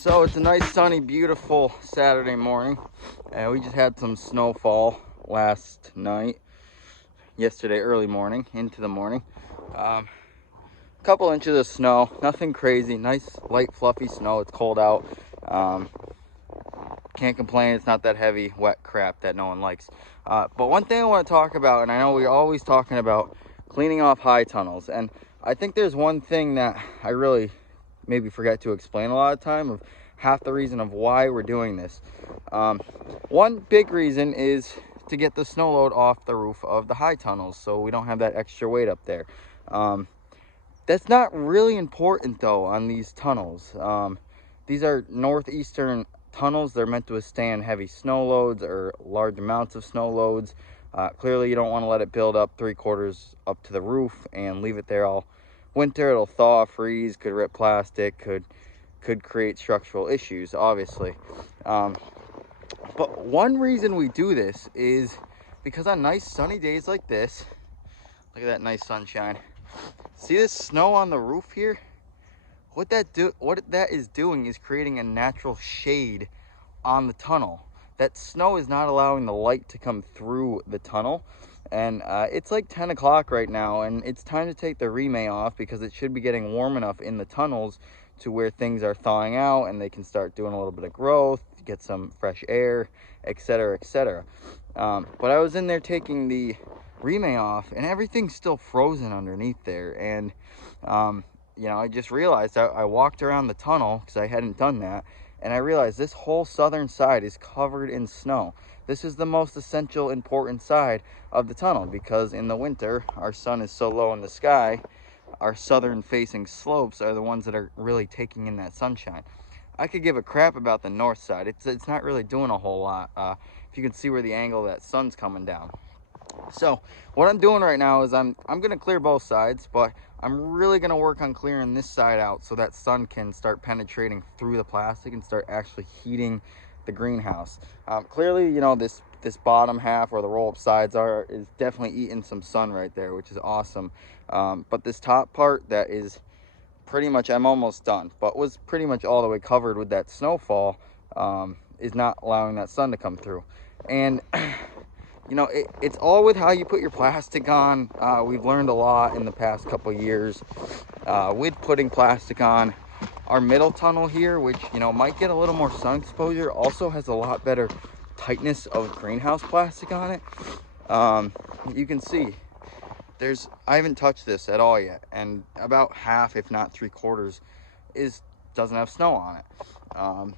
So it's a nice, sunny, beautiful Saturday morning, and we just had some snowfall last night, yesterday early morning into the morning. Couple inches of snow, nothing crazy, nice light fluffy snow. It's cold out. Can't complain. It's not that heavy wet crap that no one likes. But one thing I want to talk about, and I know we're always talking about cleaning off high tunnels, and I think there's one thing that I really maybe forget to explain a lot of time of half the reason of why we're doing this. One big reason is to get the snow load off the roof of the high tunnels so we don't have that extra weight up there. That's not really important though on these tunnels. These are northeastern tunnels. They're meant to withstand heavy snow loads or large amounts of snow loads. Clearly you don't want to let it build up 3/4 up to the roof and leave it there all winter. It'll thaw, freeze, could rip plastic, could create structural issues, obviously. But one reason we do this is because on nice sunny days like this, look at that nice sunshine. See this snow on the roof here? What that is doing is creating a natural shade on the tunnel. That snow is not allowing the light to come through the tunnel. And it's like 10 o'clock right now, and it's time to take the remay off because it should be getting warm enough in the tunnels to where things are thawing out and they can start doing a little bit of growth, get some fresh air, etc., etc. But I was in there taking the remay off and everything's still frozen underneath there. And you know, I just realized I walked around the tunnel because I hadn't done that, and I realized this whole southern side is covered in snow. This is the most essential, important side of the tunnel because in the winter, our sun is so low in the sky, our southern facing slopes are the ones that are really taking in that sunshine. I could give a crap about the north side. It's not really doing a whole lot. If you can see where the angle of that sun's coming down. So what I'm doing right now is I'm going to clear both sides, but I'm really going to work on clearing this side out so that sun can start penetrating through the plastic and start actually heating the greenhouse. Clearly, you know, this bottom half where the roll-up sides is definitely eating some sun right there, which is awesome. But this top part that is pretty much, I'm almost done, but was pretty much all the way covered with that snowfall, is not allowing that sun to come through. And you know, it's all with how you put your plastic on. We've learned a lot in the past couple years with putting plastic on. Our middle tunnel here, which, you know, might get a little more sun exposure, also has a lot better tightness of greenhouse plastic on it. You can see I haven't touched this at all yet, and about half, if not 3/4, doesn't have snow on it.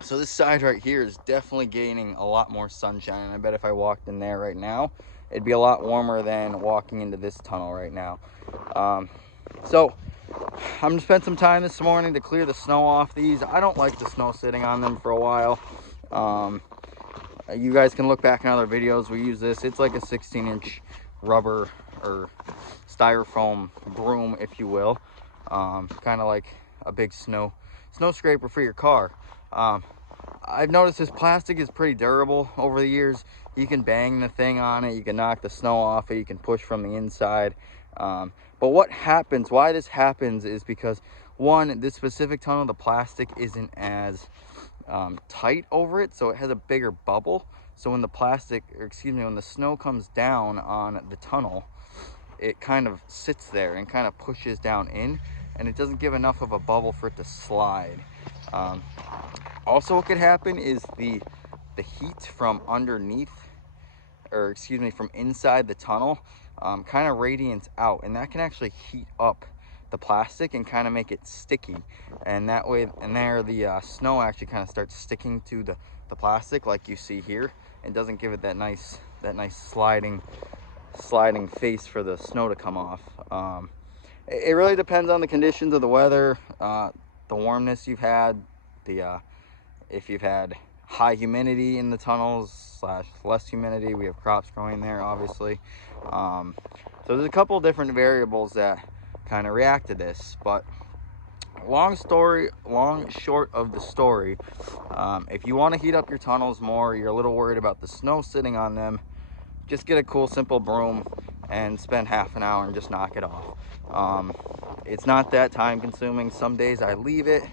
So this side right here is definitely gaining a lot more sunshine, and I bet if I walked in there right now, it'd be a lot warmer than walking into this tunnel right now. So I'm gonna spend some time this morning to clear the snow off these. I don't like the snow sitting on them for a while. You guys can look back in other videos. We use this. It's like a 16-inch rubber or styrofoam broom, if you will. Kind of like a big snow scraper for your car. I've noticed this plastic is pretty durable over the years. You can bang the thing on it, you can knock the snow off it, you can push from the inside. But why this happens is because, one, this specific tunnel, the plastic isn't as tight over it, so it has a bigger bubble. So when when the snow comes down on the tunnel, it kind of sits there and kind of pushes down in, and it doesn't give enough of a bubble for it to slide. Also, what could happen is the heat from underneath, or from inside the tunnel, kind of radiates out, and that can actually heat up the plastic and kind of make it sticky. And that way, the snow actually kind of starts sticking to the plastic, like you see here, and doesn't give it that nice sliding face for the snow to come off. It really depends on the conditions of the weather, the warmness you've had, if you've had high humidity in the tunnels / less humidity. We have crops growing there, obviously. So there's a couple different variables that kind of react to this. But long short of the story, if you want to heat up your tunnels more, you're a little worried about the snow sitting on them, just get a cool, simple broom and spend half an hour and just knock it off. It's not that time consuming. Some days I leave it.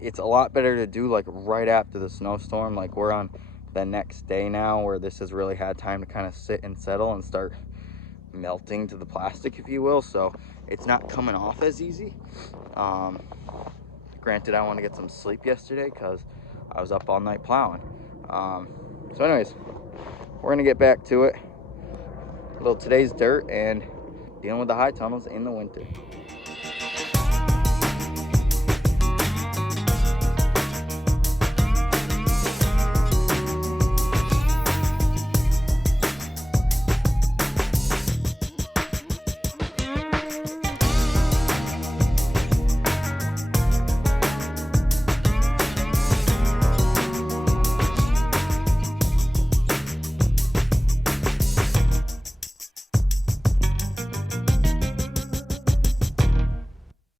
it's a lot better to do like right after the snowstorm. Like we're on the next day now where this has really had time to kind of sit and settle and start melting to the plastic, if you will. So it's not coming off as easy. Granted, I want to get some sleep yesterday because I was up all night plowing. So anyways, we're gonna get back to it. A little today's dirt and dealing with the high tunnels in the winter.